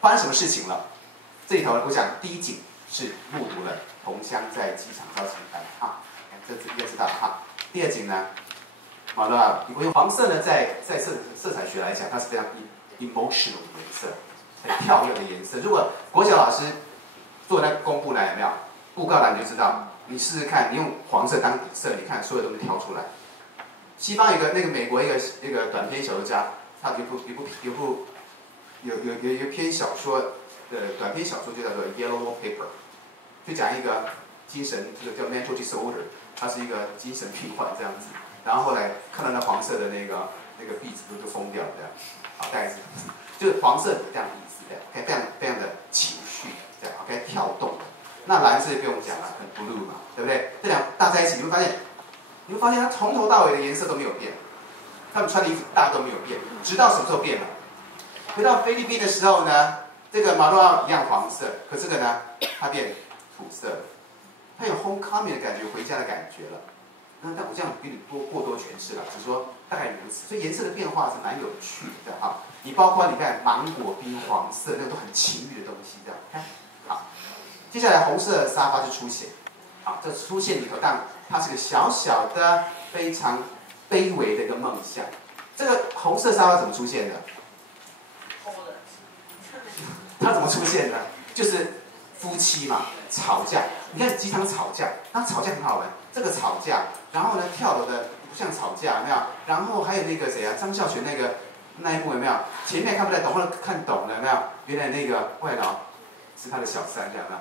发生什么事情了？这里头我讲第一景是目睹了同乡在机场招情单啊，这应该知道哈。第二景呢，好了，我用黄色呢，在色彩学来讲，它是非常 emotional 的颜色，很漂亮的颜色。如果国小老师做那个公布栏有没有布告栏，你就知道。你试试看，你用黄色当底色，你看所有东西挑出来。西方有一个美国一个短篇小说家，他有一篇小说短篇小说就叫做《Yellow Wallpaper》，就讲一个精神这个叫 mental disorder， 他是一个精神病患这样子。然后后来看到那黄色的那个壁纸就疯掉这样，好，大概是就是黄色有这样的意思这样 ，OK， 非常的情绪这样 ，OK， 跳动的。那蓝色不用讲了，很 blue 嘛，对不对？这两搭在一起，你会发现它从头到尾的颜色都没有变，他们穿的衣服大都没有变，直到什么时候变了？回到菲律宾的时候呢，这个马路上一样黄色，可这个呢，它变土色了，它有 homecoming 的感觉，回家的感觉了。但我这样给你过多诠释了，只是说大概如此。所以颜色的变化是蛮有趣的哈。你包括你看芒果冰黄色，那个都很情欲的东西，这样看好。接下来红色的沙发就出现，好，这出现里头，当它是个小小的、非常卑微的一个梦想。这个红色沙发怎么出现的？它怎么出现的？就是夫妻嘛，吵架。你看几场吵架，那吵架很好玩。这个吵架，然后呢跳楼的不像吵架，有没有？然后还有那个谁啊，张孝全那一幕有没有？前面看不太懂，后来看懂了有没有？原来那个外劳是他的小三，这样有没有？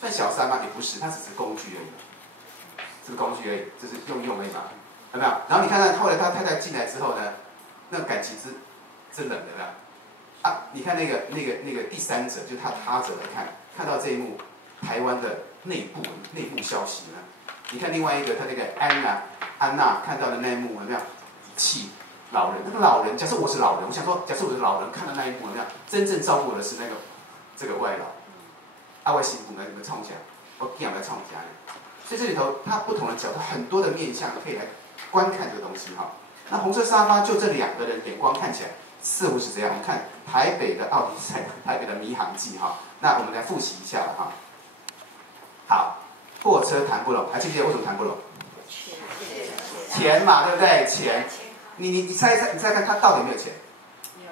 算小三吗？也不是，他只是工具而已，这是工具而已，这是用而已嘛，有没有？然后你看看后来他太太进来之后呢，那感情是真冷的，有没有？啊，你看那个第三者，就是他者来看到这一幕，台湾的内部消息呢？你看另外一个，他那个安娜看到的那一幕有没有？遗弃老人，那个老人，假设我是老人，我想说，假设我是老人，看到那一幕有没有？真正照顾我的是这个外劳，我辛苦来创家，我养来创家呢。所以这里头它不同的角度，很多的面向可以来观看这个东西哈。那红色沙发就这两个人眼光看起来似乎是这样。我们看台北的奥迪赛，台北的迷航记哈。那我们来复习一下了哈。好。货车谈不拢，还记不记得为什么谈不拢？钱嘛，对不对？钱，你猜看他到底有没有钱？有。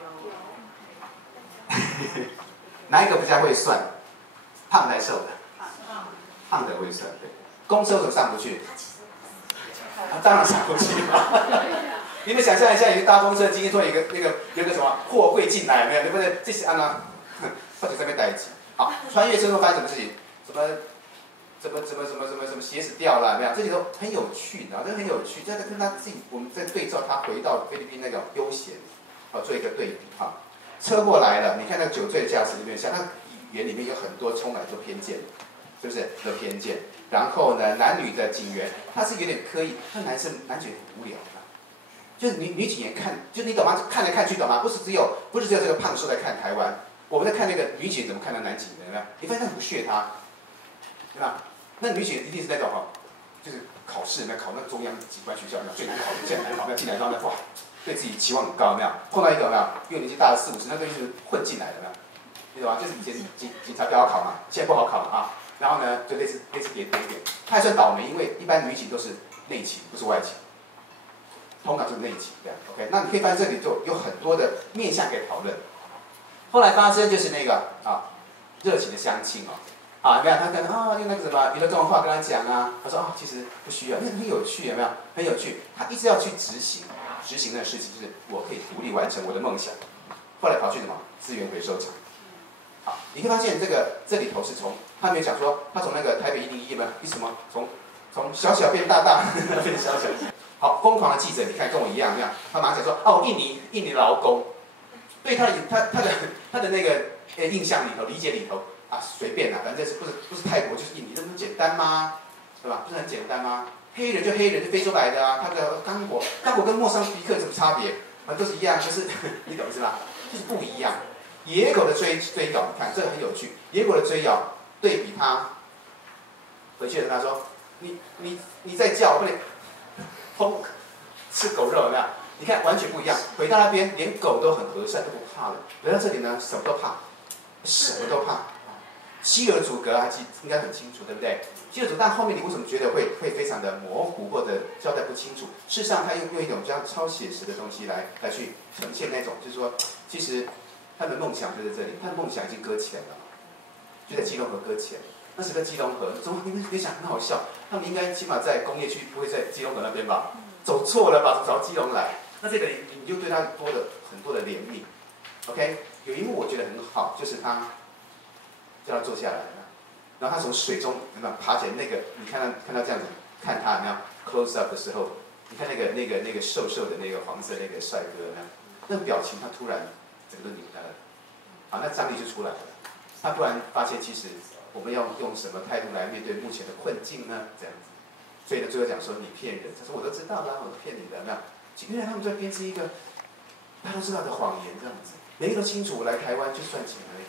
哪一个比较会算？胖还是瘦的？胖的会算，对。公车怎么上不去？当然上不去嘛。你们想象一下，你搭公车，今天突然有个什么货柜进来，没有？对不对？这是按照或者这边带一起。好，穿越车会发生什么事情？什么鞋子掉了没有？这里头很有趣的，这很有趣。这跟他自己，我们在对照他回到菲律宾那种悠闲，做一个对比哈。车祸来了，你看那酒醉驾驶里面，像他语言里面有很多充满着偏见，是不是？的偏见。然后呢，男女的警员，他是有点刻意，那男警很无聊的，就是女警员看，就你懂吗？看来看去懂吗？不是只有这个胖叔在看台湾，我们在看那个女警怎么看到男警的，有没有？你发现他很不屑他，对吧？那女警一定是那种就是考试考那个中央机关学校最难考的，最难考，进来之后呢，哇，对自己期望很高，有没有？碰到一个有没有？因为年纪大了40、50，那个就是混进来的，有没有？你懂吗？就是以前警察比较好考嘛，现在不好考了啊。然后呢，就类似点，他还算倒霉，因为一般女警都是内勤，不是外勤，通常是内勤这样。OK， 那你可以发现这里就有很多的面向可以讨论。后来发生就是那个热情的相亲有没有？他可能用那个什么娱乐状话跟他讲啊，他说其实不需要，那很有趣，有没有？很有趣，他一直要去执行那个事情，就是我可以独立完成我的梦想。后来跑去什么资源回收厂。好，你可以发现这里头是从他没有讲说他从那个台北101嘛，什么从小变大变小。好，疯狂的记者，你看跟我一样，他马上讲说印尼劳工，对他的那个印象里头理解里头。随便啦，反正不是泰国就是印尼，这不是简单吗？对吧？不是很简单吗？黑人就非洲来的啊，他的刚果跟莫桑比克有什么差别？都是一样，就是你懂是吧？就是不一样。野狗的追咬，你看这个很有趣。野狗的追咬对比他回去的他说，你在叫，不能吃狗肉有没有？你看完全不一样。回到那边连狗都很和善，都不怕了。回到这里呢，什么都怕。什么都怕。希尔阻隔还应该很清楚，对不对？希尔阻，但后面你为什么觉得会非常的模糊或者交代不清楚？事实上，他用一种比较超写实的东西来去呈现那种，就是说，其实他的梦想就在这里，他的梦想已经搁浅了，就在基隆河搁浅。那是个基隆河，怎么你想很好笑？他们应该起码在工业区，不会在基隆河那边吧？走错了吧？找基隆来，那这个你就对他多了很多的怜悯。OK， 有一幕我觉得很好，就是他叫他坐下来，然后他从水中有没有爬起来？那个你看到这样子看他有没有 close up 的时候，你看那个瘦瘦的那个黄色那个帅哥呢，那个表情他突然整个都拧开了，好，那张力就出来了。他突然发现，其实我们要用什么态度来面对目前的困境呢？这样子，所以呢，最后讲说你骗人，他说我都知道啦，我都骗你的，有没有？原来他们在编织一个大家都知道的谎言，这样子，每个都清楚，我来台湾就赚钱而已。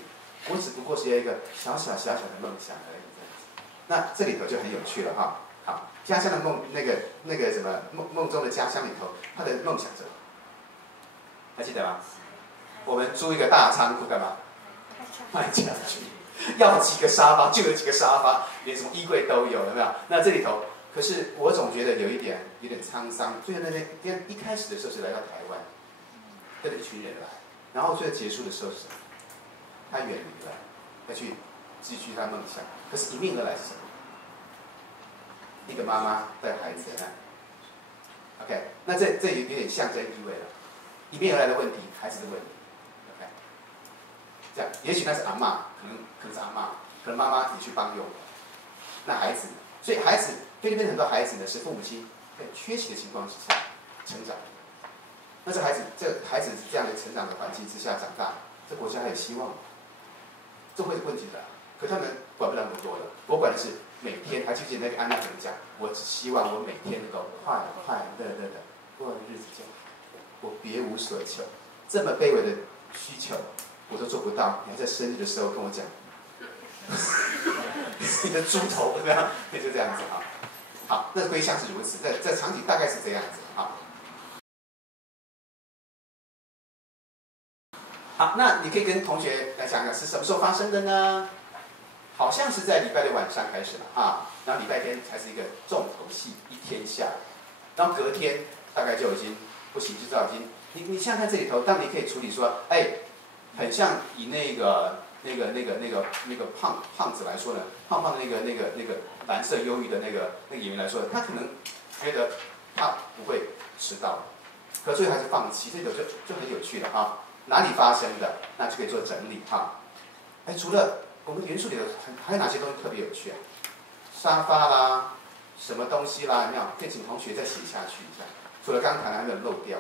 我只不过是一个小小的梦想而已，这样子。那这里头就很有趣了哈。好，家乡的梦，那个什么梦中的家乡里头，他的梦想是什么？还记得吗？我们租一个大仓库干嘛？卖家具，要几个沙发就有几个沙发，连什么衣柜都有，有没有？那这里头，可是我总觉得有一点沧桑。最后那天一开始的时候是来到台湾，跟着一群人来，然后最后结束的时候是什么？他远离了，要去继续他梦想，可是迎面而来是什么？一个妈妈带孩子呢 ？OK， 那这有点象征意味了。迎面而来的问题，孩子的问题。OK， 这样，也许那是阿嬷，可能是阿嬷，可能妈妈也去帮佣。那孩子，所以孩子菲律宾很多孩子呢是父母亲在缺席的情况之下成长。那这孩子这样的成长的环境之下长大，这国家还有希望吗？这会是问题的，可他们管不了那么多的。我管的是每天，还记不记得那个安娜怎么讲？我只希望我每天能够快乐的过日子就好，我别无所求。这么卑微的需求，我都做不到。你还在生日的时候跟我讲，你的猪头怎么样？就这样子啊。好，那归乡是如此，在场景大概是这样子啊。好，那你可以跟同学来讲讲是什么时候发生的呢？好像是在礼拜六晚上开始了啊，然后礼拜天才是一个重头戏，一天下来，然后隔天大概就已经不行，就知道已经你想想看这里头，当你可以处理说，哎，很像以那个胖子来说呢，胖的那个蓝色忧郁的那个演员来说，他可能觉得他不会迟到，可最后还是放弃，这个就很有趣了啊。哪里发生的，那就可以做整理哈。哎，除了我们元素里头还有哪些东西特别有趣啊？沙发啦，什么东西啦，有没有？可以请同学再写下去一下。除了刚刚谈的还没有漏掉。